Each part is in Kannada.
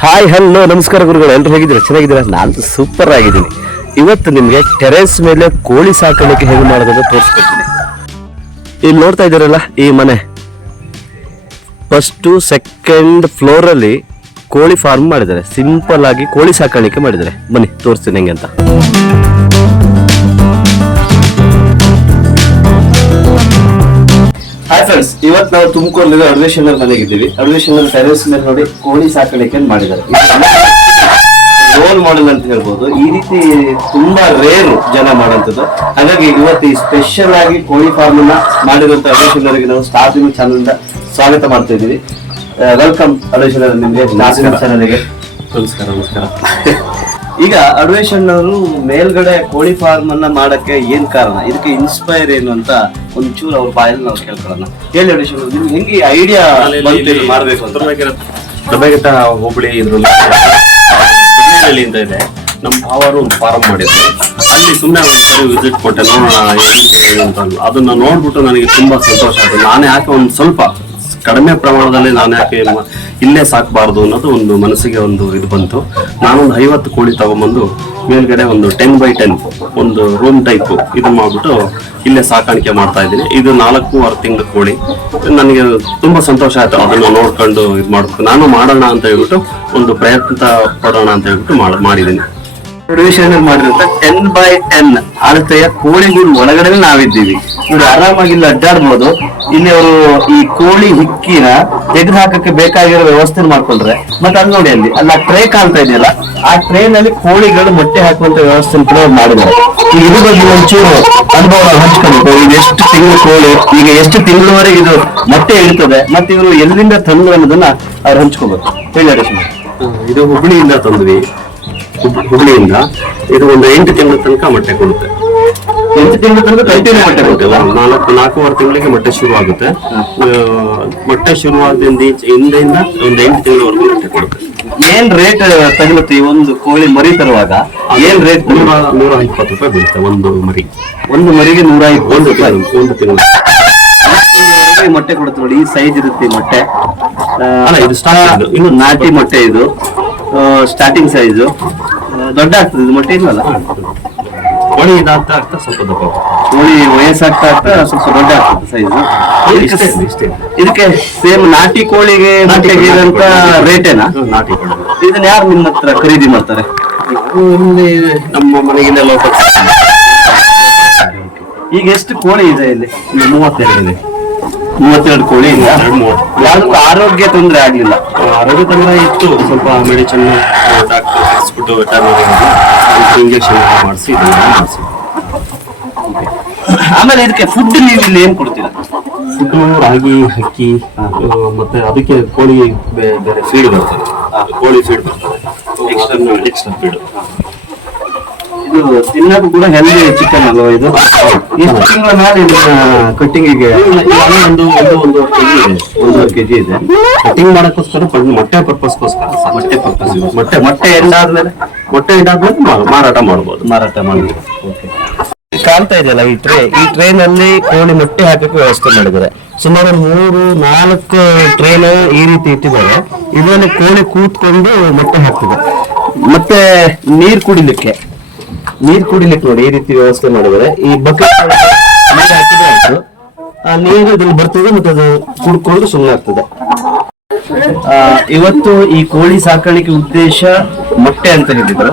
ಹಾಯ್ ಹಲೋ ನಮಸ್ಕಾರ ಗುರುಗಳು, ಎಲ್ಲರೂ ಹೇಗಿದ್ದೀರಾ? ಚೆನ್ನಾಗಿದ್ದೀರಾ? ನಾನು ಸೂಪರ್ ಆಗಿದ್ದೀನಿ. ಇವತ್ತು ನಿಮಗೆ ಟೆರೆಸ್ ಮೇಲೆ ಕೋಳಿ ಸಾಕಾಣಿಕೆ ಹೇಗೆ ಮಾಡೋದಂತ ತೋರಿಸ್ಕೊಡ್ತೀನಿ. ಇಲ್ಲಿ ನೋಡ್ತಾ ಇದ್ದೀರಲ್ಲ, ಈ ಮನೆ ಫಸ್ಟು ಸೆಕೆಂಡ್ ಫ್ಲೋರ್ ಅಲ್ಲಿ ಕೋಳಿ ಫಾರ್ಮ್ ಮಾಡಿದ್ದಾರೆ. ಸಿಂಪಲ್ ಆಗಿ ಕೋಳಿ ಸಾಕಾಣಿಕೆ ಮಾಡಿದ್ದಾರೆ. ಬನ್ನಿ ತೋರಿಸ್ತೀನಿ ಹೆಂಗೆ ಅಂತ. ಹಾಯ್ ಫ್ರೆಂಡ್ಸ್, ಇವತ್ತು ನಾವು ತುಮಕೂರಲ್ಲಿ ಅಡ್ವೇಷನರ್ ಮನೆಗಿದ್ದೀವಿ. ಅಡ್ವೇಷನರ್ ಟೆರೆಸ್ ಮೇಲೆ ನೋಡಿ ಕೋಳಿ ಸಾಕಾಣಿಕೆ ಮಾಡಿದ್ದಾರೆ. ರೋಲ್ ಮಾಡೆಲ್ ಅಂತ ಹೇಳ್ಬೋದು. ಈ ರೀತಿ ತುಂಬಾ ರೇರು ಜನ ಮಾಡೋಂಥದ್ದು. ಹಾಗಾಗಿ ಇವತ್ತು ಈ ಸ್ಪೆಷಲ್ ಆಗಿ ಕೋಳಿ ಫಾರ್ಮ್ ಅನ್ನ ಮಾಡಿರುವಂತ ಅಡ್ವೇಷನರ್ಗೆ ನಾವು ಸ್ಟಾರ್ಟಿಂಗ್ ಚಾನಲ್ ಇಂದ ಸ್ವಾಗತ ಮಾಡ್ತಾ ಇದ್ದೀವಿ. ವೆಲ್ಕಮ್ ಅಡ್ವೇಷನರ್, ನಿಮ್ಗೆ ಚಾನಲ್ಗೆ ನಮಸ್ಕಾರ. ನಮಸ್ಕಾರ. ಈಗ ಅಡ್ವೇಷನ್ ಅವರು ಮೇಲ್ಗಡೆ ಕೋಳಿ ಫಾರ್ಮ್ ಅನ್ನ ಮಾಡಕ್ಕೆ ಏನ್ ಕಾರಣ, ಇದಕ್ಕೆ ಇನ್ಸ್ಪೈರ್ ಏನು ಅಂತ ಒಂಚೂರು ಅವ್ರ ಬಾಯಲ್ಲಿ ನಾವು ಕೇಳ್ಕೊಳ್ಳೋಣ. ಹೇಳಿ ಅಡ್ವೇಷನ್, ನಿಮ್ಗೆ ಹೆಂಗೆ ಐಡಿಯಾ ಮಾಡ್ಬೇಕು ಅಂತ? ದಬ್ಬೆಘಟ್ಟ ಹೋಬಳಿ ಇದ್ರಲ್ಲಿ ಅಂತ ಇದೆ. ನಮ್ಮ ಭಾವರು ಒಂದು ಫಾರಂ ಮಾಡಿದ್ರು. ಅಲ್ಲಿ ಸುಮ್ಮನೆ ಒಂದ್ಸರಿ ವಿಸಿಟ್ ಕೊಟ್ಟೆ, ನೋಡೋಣ ಅಂತ. ಅದನ್ನ ನೋಡ್ಬಿಟ್ಟು ನನಗೆ ತುಂಬಾ ಸಂತೋಷ ಆಯ್ತು. ನಾನೇ ಯಾಕೆ ಒಂದು ಸ್ವಲ್ಪ ಕಡಿಮೆ ಪ್ರಮಾಣದಲ್ಲಿ ನಾನು ಯಾಕೆ ಇಲ್ಲೇ ಸಾಕಬಾರ್ದು ಅನ್ನೋದು ಒಂದು ಮನಸ್ಸಿಗೆ ಒಂದು ಇದು ಬಂತು. ನಾನೊಂದು 50 ಕೋಳಿ ತಗೊಂಡ್ಬಂದು ಮೇಲ್ಗಡೆ ಒಂದು 10x10 ಒಂದು ರೂಮ್ ಟೈಪ್ ಇದು ಮಾಡ್ಬಿಟ್ಟು ಇಲ್ಲೇ ಸಾಕಾಣಿಕೆ ಮಾಡ್ತಾ ಇದ್ದೀನಿ. ಇದು 4-6 ತಿಂಗಳ ಕೋಳಿ. ನನಗೆ ತುಂಬಾ ಸಂತೋಷ ಆಯ್ತು ಅದನ್ನ ನೋಡ್ಕೊಂಡು ಇದು ಮಾಡ್ಬೇಕು. ನಾನು ಮಾಡೋಣ ಅಂತ ಹೇಳ್ಬಿಟ್ಟು ಒಂದು ಪ್ರಯತ್ನ ಪಡೋಣ ಅಂತ ಹೇಳ್ಬಿಟ್ಟು ಮಾಡಿದ್ದೀನಿ. ಮಾಡಿರುವಂತ 10x10 ಅಳತೆಯ ಕೋಳಿಗಳ ಒಳಗಡೆ ನಾವಿದ್ದೀವಿ. ಇವ್ರು ಆರಾಮಾಗಿ ಇಲ್ಲಿ ಅಡ್ಡಾಡ್ಬೋದು. ಇಲ್ಲಿ ಅವರು ಈ ಕೋಳಿ ಹಿಕ್ಕಿನ ತೆಗೆದು ಹಾಕಕ್ಕೆ ಬೇಕಾಗಿರೋ ವ್ಯವಸ್ಥೆ ಮಾಡ್ಕೊಂಡ್ರೆ, ಮತ್ತೆ ಅಲ್ಲಿ ನೋಡಿ ಅಲ್ಲಿ ಆ ಟ್ರೇ ಕಾಣ್ತಾ ಇದೆಯಲ್ಲ, ಆ ಟ್ರೇ ನಲ್ಲಿ ಕೋಳಿಗಳು ಮೊಟ್ಟೆ ಹಾಕುವಂತ ವ್ಯವಸ್ಥೆ ಕೂಡ ಮಾಡಿದ್ದಾರೆ. ಈಗ ಇದ್ರ ಬಗ್ಗೆ ಒಂಚೂರು ಅನುಭವ ಹಂಚ್ಕೊಬೇಕು. ಇದು ಎಷ್ಟು ತಿಂಗಳು ಕೋಳಿ, ಈಗ ಎಷ್ಟು ತಿಂಗಳವರೆಗೆ ಇದು ಮೊಟ್ಟೆ ಇಡ್ತದೆ, ಮತ್ತೆ ಇವರು ಎಲ್ಲಿಂದ ತಂದು ಅನ್ನೋದನ್ನ ಅವ್ರು ಹಂಚ್ಕೋಬೇಕು. ಹೇಳಿ. ಇದು ಹುಬ್ಳಿಯಿಂದ ತಂದ್ವಿ. ಹುಬ್ಳಿಯಿಂದ ಇದು ಒಂದು 8 ತಿಂಗಳ ತನಕ ಮೊಟ್ಟೆ ಕೊಡುತ್ತೆ. 8 ತಿಂಗಳ ತನಕ ಕಂಟಿನ್ಯೂ ಮೊಟ್ಟೆ ಕೊಡುತ್ತಲ್ಲ. 4-4.5 ತಿಂಗಳಿಗೆ ಮೊಟ್ಟೆ ಶುರು ಆಗುತ್ತೆ. ಮೊಟ್ಟೆ ಶುರುವಾದಿಂದ ಹಿಂದೆಯಿಂದ ಒಂದು 8 ತಿಂಗಳವರೆಗೂ ಮೊಟ್ಟೆ ಕೊಡುತ್ತೆ. ಏನ್ ರೇಟ್ ತಗೊಳುತ್ತೆ ಈ ಒಂದು ಕೋಳಿ ಮರಿ ತರುವಾಗ? ಏನ್ ರೇಟ್? 120 ರೂಪಾಯಿ ಬೀಳುತ್ತೆ ಒಂದು ಮರಿ. ಒಂದು ಮರಿಗೆ 120 ರೂಪಾಯಿ. ಒಂದು ತಿಂಗಳು ಮೊಟ್ಟೆ ಕೊಡುತ್ತೆ ನೋಡಿ. ಈ ಸೈಜ್ ಇರುತ್ತೆ ಮೊಟ್ಟೆ. ಅಲ್ಲ, ಇದು ಸ್ಟಾರ್ಟ್, ಇನ್ನು ನಾಟಿ ಮೊಟ್ಟೆ. ಇದು ಸ್ಟಾರ್ಟಿಂಗ್ ಸೈಜು. ದೊಡ್ಡ ಆಗ್ತದೆ ಇದು ಮೊಟ್ಟೆ ಇಲ್ವಲ್ಲ. ಕೋಳಿ ಇದಾಗ್ತಾ ಆಗ್ತಾ ಸ್ವಲ್ಪ ದಪ್ಪ, ಕೋಳಿ ವಯಸ್ಸಾಗ್ತಾ ಆಗ್ತಾ ಸ್ವಲ್ಪ ದೊಡ್ಡ ಆಗ್ತದೆ ಸೈಜು. ಇದಕ್ಕೆ ಸೇಮ್ ನಾಟಿ ಕೋಳಿಗೆ ಮೊಟ್ಟೆಗೆ ಅಂತ ರೇಟೇನಾ? ನಾಟಿ ಕೋಳಿ. ಇದನ್ನ ಯಾರು ನಿಮ್ಮ ಹತ್ರ ಖರೀದಿ ಮಾಡ್ತಾರೆ? ಇಲ್ಲಿ ನಮ್ಮ ಮನೆಗಿಂದ ಲೋಕಲ್. ಈಗ ಎಷ್ಟು ಕೋಳಿ ಇದೆ ಇಲ್ಲಿ? 32 ಇದೆ. 32 ಕೋಳಿ ಇಲ್ಲ. ಯಾವ್ದಕ್ಕೂ ಆರೋಗ್ಯ ತೊಂದರೆ ಆಗ್ಲಿಲ್ಲ? ಆರೋಗ್ಯ ತೊಂದರೆ ಇತ್ತು. ಸ್ವಲ್ಪ ಮೆಡಿಸಿನ್ ಡಾಕ್ಟರ್ ಹಾಸ್ಪಿಟಲ್ ಇಂಜೆಕ್ಷನ್ ಮಾಡಿಸಿ ಆಮೇಲೆ ಇದಕ್ಕೆ ಫುಡ್ ನೀವು ಇಲ್ಲಿ ಏನ್ ಕೊಡ್ತೀರಾ? ಫುಡ್ ರಾಗಿ, ಅಕ್ಕಿ, ಮತ್ತೆ ಅದಕ್ಕೆ ಕೋಳಿ ಬೇರೆ ಫೀಡ್ ಬರ್ತದೆ. ಕೋಳಿ ಫೀಡ್ ಬರ್ತದೆ, ಎಕ್ಸ್ಟ್ರಾ ಫೀಡ್. ಇದು ತಿನ್ನೋದು ಕೂಡ ಹೆಲ್ದಿ ಚಿಕನ್ ಅಲ್ವಾ ಇದು? ಎಷ್ಟು ತಿಂಗಳ ಮೇಲೆ ಕಟ್ಟಿಂಗಿಗೆ? ಒಂದೂವರೆ ಕೆಜಿ ಇದೆ. ಕಟಿಂಗ್ ಮಾಡಕ್ಕೋಸ್ಕರ ಮೊಟ್ಟೆ ಪರ್ಪಸ್ಗೋಸ್ಕರ. ಮೊಟ್ಟೆ ಎಂಡಾದ್ಮೇಲೆ ಮಾರಾಟ ಮಾಡ್ಬೋದು. ಕಾಣ್ತಾ ಇದೆಯಲ್ಲ ಈ ಟ್ರೇನಲ್ಲಿ ಕೋಳಿ ಮೊಟ್ಟೆ ಹಾಕಕ್ಕೆ ವ್ಯವಸ್ಥೆ ಮಾಡಿದ್ದಾರೆ. ಸುಮಾರು 3-4 ಟ್ರೇನ್ ಈ ರೀತಿ ಇಟ್ಟಿದ್ದಾರೆ. ಇದರಲ್ಲಿ ಕೋಳಿ ಕೂತ್ಕೊಂಡು ಮೊಟ್ಟೆ ಹಾಕ್ತಿದೆ. ಮತ್ತೆ ನೀರ್ ಕುಡಿಲಿಕ್ಕೆ ನೋಡಿ ಈ ರೀತಿ ವ್ಯವಸ್ಥೆ ಮಾಡಿದ್ದಾರೆ. ಈ ಬಕೆಟ್ ನೀರು ಹಾಕಿದ್ರೆ ಆಯ್ತು. ಆ ನೀರು ಇದ್ರಲ್ಲಿ ಬರ್ತದೆ, ಮತ್ತೆ ಅದು ಕುಡ್ಕೊಂಡು ಸುಮ್ಮನೆ ಆಗ್ತದೆ. ಇವತ್ತು ಈ ಕೋಳಿ ಸಾಕಾಣಿಕೆ ಉದ್ದೇಶ ಮೊಟ್ಟೆ ಅಂತ ಹೇಳಿದ್ರು.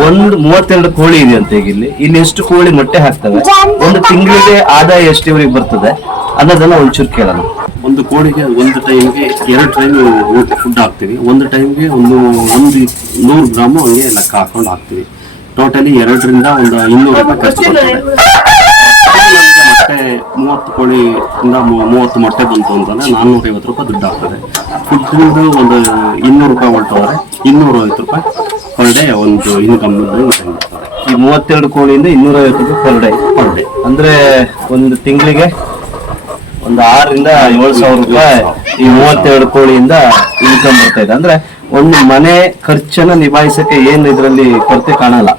32 ಕೋಳಿ ಇದೆ ಅಂತ. ಈಗ ಇಲ್ಲಿ ಎಷ್ಟು ಕೋಳಿ ಮೊಟ್ಟೆ ಹಾಕ್ತವೆ, ಒಂದು ತಿಂಗಳಿಗೆ ಆದಾಯ ಎಷ್ಟು ಇವರಿಗೆ ಬರ್ತದೆ ಅನ್ನೋದನ್ನ ಒಂಚೂರು ಕೇಳೋಣ. ಒಂದು ಕೋಳಿಗೆ ಒಂದು ಟೈಮ್ಗೆ 2 ಟೈಮ್ ಫುಡ್ ಹಾಕ್ತಿವಿ. ಒಂದು ಟೈಮ್ಗೆ ಒಂದು 100 ಗ್ರಾಮು ಹಂಗೆ ಲೆಕ್ಕ ಹಾಕೊಂಡು ಹಾಕ್ತಿವಿ. ಟೋಟಲಿ 200ರಿಂದ ಒಂದು 200 ರೂಪಾಯಿ ಖರ್ಚು ಬರ್ತದೆ. ಮೊಟ್ಟೆ 30 ಕೋಳಿಯಿಂದ 30 ಮೊಟ್ಟೆ ಬಂತು ಅಂತಂದ್ರೆ 450 ರೂಪಾಯಿ ದುಡ್ಡು ಆಗ್ತದೆ. ಫುಡ್ ಒಂದು 200 ರೂಪಾಯಿ ಹೊರಟೋದ್ರೆ 250 ರೂಪಾಯಿ ಪರ್ ಡೇ ಒಂದು ಇನ್ಕಮ್ ಬರ್ತದೆ. ಈ 32 ಕೋಳಿಯಿಂದ 250 ರೂಪಾಯಿ ಪರ್ ಡೇ ಅಂದ್ರೆ ಒಂದು ತಿಂಗಳಿಗೆ ಒಂದು 6,000ರಿಂದ 7,000 ರೂಪಾಯಿ ಈ 32 ಕೋಳಿಯಿಂದ ಇನ್ಕಮ್ ಬರ್ತಾ ಇದೆ. ಅಂದ್ರೆ ಒಂದು ಮನೆ ಖರ್ಚನ್ನ ನಿಭಾಯಿಸಕ್ಕೆ ಏನು ಇದರಲ್ಲಿ ಕೊರತೆ ಕಾಣಲ್ಲ.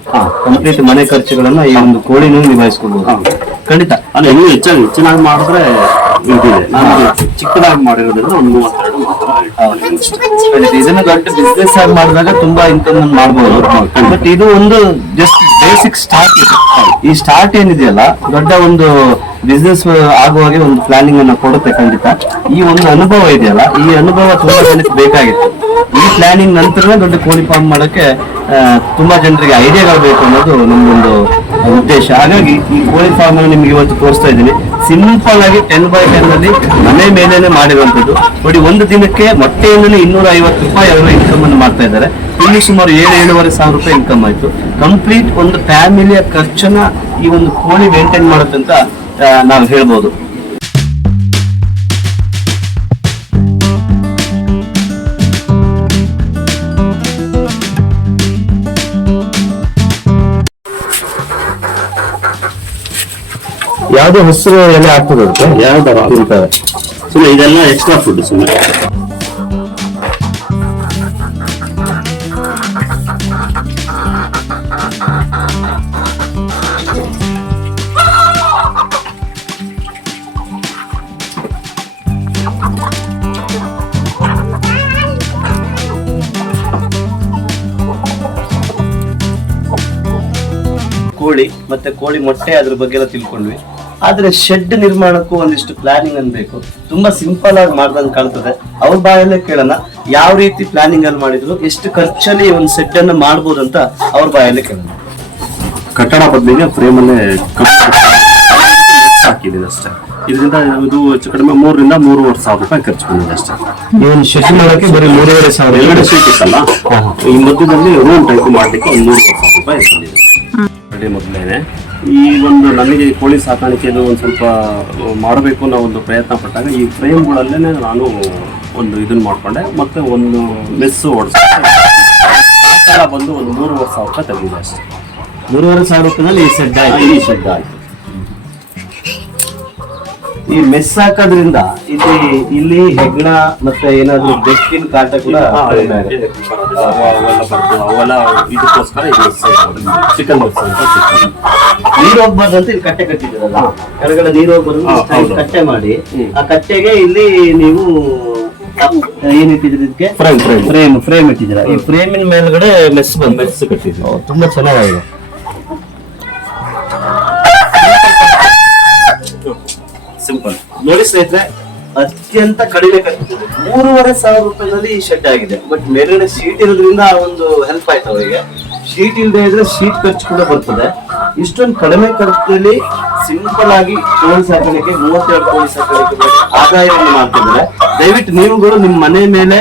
ಕಂಪ್ಲೀಟ್ ಮನೆ ಖರ್ಚುಗಳನ್ನ ಈ ಒಂದು ಕೋಳಿನೂ ನಿಭಾಯಿಸ್ಕೊಳ್ಬಹುದು. ಖಂಡಿತ. ಅಲ್ಲ ಇನ್ನೂ ಹೆಚ್ಚಿನಾಗಿ ಮಾಡಿದ್ರೆ ಇದಿದೆ. ನಾನು ಚಿಕ್ಕದಾಗಿ ಮಾಡಿರೋದ್ರಿಂದ ಒಂದು 32 ಇದನ್ನ ದೊಡ್ಡ ಬಿಸ್ನೆಸ್ ಆಗಿ ಮಾಡಿದಾಗ ತುಂಬಾ ಇನ್ಕಮ್ ಮಾಡಬಹುದು. ಬಟ್ ಇದು ಒಂದು ಜಸ್ಟ್ ಬೇಸಿಕ್ ಸ್ಟಾರ್ಟ್. ಈ ಸ್ಟಾರ್ಟ್ ಏನಿದೆಯಲ್ಲ ದೊಡ್ಡ ಒಂದು ಬಿಸ್ನೆಸ್ ಆಗುವಾಗೆ ಒಂದು ಪ್ಲಾನಿಂಗ್ ಅನ್ನ ಕೊಡುತ್ತೆ ಖಂಡಿತ. ಈ ಒಂದು ಅನುಭವ ಇದೆಯಲ್ಲ, ಈ ಅನುಭವ ತುಂಬಾ ಜನಕ್ಕೆ ಬೇಕಾಗಿತ್ತು. ಈ ಪ್ಲಾನಿಂಗ್ ನಂತರ ದೊಡ್ಡ ಕೋಳಿ ಫಾರ್ಮ್ ಮಾಡಕ್ಕೆ ತುಂಬಾ ಜನರಿಗೆ ಐಡಿಯಾಗಳು ಬೇಕು ಅನ್ನೋದು ನಮ್ದೊಂದು ಉದ್ದೇಶ. ಹಾಗಾಗಿ ಈ ಕೋಳಿ ಫಾರ್ಮ್ ಅನ್ನು ನಿಮ್ಗೆ ಇವತ್ತು ತೋರಿಸ್ತಾ ಇದ್ದೀನಿ. ಸಿಂಪಲ್ ಆಗಿ 10x10 ಅಲ್ಲಿ ಮನೆ ಮೇಲೇನೆ ಮಾಡಿರುವಂತದ್ದು. ನೋಡಿ, ಒಂದು ದಿನಕ್ಕೆ ಮೊಟ್ಟೆಯಿಂದಲೇ 250 ರೂಪಾಯಿ ಅವರು ಇನ್ಕಮ್ ಅನ್ನು ಮಾಡ್ತಾ ಇದ್ದಾರೆ. ಇಲ್ಲಿ ಸುಮಾರು 7-7.5 ಸಾವಿರ ರೂಪಾಯಿ ಇನ್ಕಮ್ ಆಯ್ತು. ಕಂಪ್ಲೀಟ್ ಒಂದು ಫ್ಯಾಮಿಲಿಯ ಖರ್ಚನ್ನ ಈ ಒಂದು ಕೋಳಿ ಮೇಂಟೈನ್ ಮಾಡುತ್ತೆ ಅಂತ ನಾವು ಹೇಳ್ಬೋದು. ಯಾವ್ದು ಹೆಸರು ಎಲೆ ಆಗ್ತದೆ ಯಾವ್ದಾರ ಸುಮ್ಮನೆ ಇದೆಲ್ಲ ಎಕ್ಸ್ಟ್ರಾ ಫುಡ್ ಸುಮ್ಮನೆ. ಕೋಳಿ ಮತ್ತೆ ಕೋಳಿ ಮೊಟ್ಟೆ ಅದ್ರ ಬಗ್ಗೆ ಎಲ್ಲ ತಿಳ್ಕೊಂಡ್ವಿ. ಆದ್ರೆ ಶೆಡ್ ನಿರ್ಮಾಣಕ್ಕೂ ಒಂದಿಷ್ಟು ಪ್ಲಾನಿಂಗ್ ಅನ್ಬೇಕು. ತುಂಬಾ ಸಿಂಪಲ್ ಆಗಿ ಮಾಡ್ದಂಗ್ ಕಾಣ್ತದೆ. ಅವ್ರ ಬಾಯಲ್ಲೇ ಕೇಳೋಣ, ಯಾವ ರೀತಿ ಪ್ಲಾನಿಂಗ್ ಅಲ್ಲಿ ಮಾಡಿದ್ರು, ಎಷ್ಟು ಖರ್ಚಲ್ಲಿ ಒಂದು ಶೆಡ್ ಅನ್ನ ಮಾಡ್ಬೋದು ಅಂತ ಅವ್ರ ಬಾಯಲ್ಲೇ ಕೇಳೋಣ. ಕಟ್ಟಡ ಬದಲಿಗೆ ಫ್ರೇಮ್ ಅಲ್ಲೇ ಹಾಕಿದ್ದೀನಿ ಅಷ್ಟೇ. ಇದರಿಂದ ಇದು ಹೆಚ್ಚು ಕಡಿಮೆ 3,000 to 3,500 ರೂಪಾಯಿ ಖರ್ಚು ಬಂದಿದೆ ಅಷ್ಟೇ. ಒಂದು ಶೆಡ್ ಮಾಡೋಕೆ ಬರೀ 3,500. ಎರಡು ಶೀಟ್ ಇತ್ತಲ್ಲ, ಈ ಮಧ್ಯದಲ್ಲಿ ರೂಮ್ ಟೈಪ್ ಮಾಡ್ಲಿಕ್ಕೆ ಒಂದು 3,000 ರೂಪಾಯಿ ಬಂದಿದೆ. ಮೊದಲೇನೆ ಈ ಒಂದು ನನಗೆ ಕೋಳಿ ಸಾಕಾಣಿಕೆಯನ್ನು ಒಂದು ಸ್ವಲ್ಪ ಮಾಡಬೇಕು ಅನ್ನೋ ಒಂದು ಪ್ರಯತ್ನ ಪಟ್ಟಾಗ ಈ ಫ್ರೇಮ್ಗಳಲ್ಲೇ ನಾನು ಒಂದು ಇದನ್ನ ಮಾಡ್ಕೊಂಡೆ. ಮತ್ತೆ ಒಂದು ಮೆಸ್ಸು ಓಡಿಸ್ಕೊಂಡೆ. ಆ ಥರ ಬಂದು ಒಂದು 3,500 ರೂಪಾಯಿ ತೆಗೆದಿದೆ ಅಷ್ಟೇ. 3,500 ರೂಪಾಯಿನಲ್ಲಿ ಈ ಶೆಡ್ ಆಯ್ತು. ಈ ಶೆಡ್ ಆಯ್ತು. ಈ ಮೆಸ್ ಹಾಕೋದ್ರಿಂದ ಇಲ್ಲಿ ಹೆಗ್ಣ ಮತ್ತೆ ಏನಾದ್ರು ಬೆಕ್ಕಿನ ಕಾಟ ಕೂಡ ಅವೆಲ್ಲ ಇದಕ್ಕೋಸ್ಕರ ಚಿಕನ್ ಮೆಸ್ ಅಂತ ಸಿಗ್ತದೆ. ನೀರು ಹೋಗ್ಬಾರ್ದು ಅಂತ ಇಲ್ಲಿ ಕಟ್ಟೆ ಕಟ್ಟಿದ್ದೀರಲ್ಲ, ಕೆಳಗಡೆ ನೀರು ಹೋಗ್ಬಾರ್ದು ಕಟ್ಟೆ ಮಾಡಿ ಆ ಕಟ್ಟೆಗೆ ಇಲ್ಲಿ ನೀವು ಏನ್ ಇಟ್ಟಿದ್ರಿ? ಇದಕ್ಕೆ ಫ್ರೇಮ್ ಇಟ್ಟಿದ್ದೀರಾ. ಈ ಫ್ರೇಮಿನ ಮೇಲ್ಗಡೆ ಮೆಸ್ ಕಟ್ಟಿದ್ರು. ತುಂಬಾ ಚೆನ್ನಾಗಿದೆ. ಸಿಂಪಲ್ ನೋಡಿ ಸ್ನೇಹಿತರೆ, ಅತ್ಯಂತ ಕಡಿಮೆ ಖರ್ಚು 3,500 ರೂಪಾಯಿನಲ್ಲಿ ಈ ಶೆಡ್ ಆಗಿದೆ. ಬಟ್ ಮೇಲ್ಗಡೆ ಶೀಟ್ ಇರೋದ್ರಿಂದ ಒಂದು ಹೆಲ್ಪ್ ಆಯ್ತು ಅವರಿಗೆ. ಶೀಟ್ ಇಲ್ಲದೆ ಇದ್ರೆ ಶೀಟ್ ಖರ್ಚು ಕೂಡ ಬರ್ತದೆ. ಇಷ್ಟೊಂದು ಕಡಿಮೆ ಖರ್ಚಲ್ಲಿ ಸಿಂಪಲ್ ಆಗಿ ಕೋಳಿ ಸಾಕಾಣಿಕೆ 32 ಕೋಳಿ ಸಾಕಾಣಿಕೆ ಮಾಡಿ ಆದಾಯವನ್ನು ಮಾಡ್ತಿದ್ದಾರೆ. ದಯವಿಟ್ಟು ನೀವುಗಳು ನಿಮ್ಮ ಮನೆ ಮೇಲೆ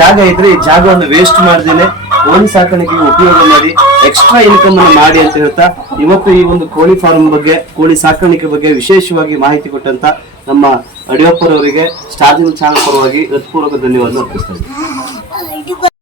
ಜಾಗ ಇದ್ರೆ ಈ ಜಾಗವನ್ನು ವೇಸ್ಟ್ ಮಾಡ್ದೇನೆ ಕೋಳಿ ಸಾಕಾಣಿಕೆಗೆ ಉಪಯೋಗ ಮಾಡಿ ಎಕ್ಸ್ಟ್ರಾ ಇನ್ಕಮ್ ಅನ್ನು ಮಾಡಿ ಅಂತ ಹೇಳ್ತಾ, ಇವತ್ತು ಈ ಒಂದು ಕೋಳಿ ಫಾರ್ಮ್ ಬಗ್ಗೆ, ಕೋಳಿ ಸಾಕಾಣಿಕೆ ಬಗ್ಗೆ ವಿಶೇಷವಾಗಿ ಮಾಹಿತಿ ಕೊಟ್ಟಂತ ನಮ್ಮ ಅಡಿಯಪ್ಪರವರಿಗೆ ಸ್ಟಾರ್ ಚಾನಲ್ ಪರವಾಗಿ ಹೃತ್ಪೂರ್ವಕ ಧನ್ಯವಾದ ಅರ್ಪಿಸ್ತಾ ಇದ್ದೀನಿ.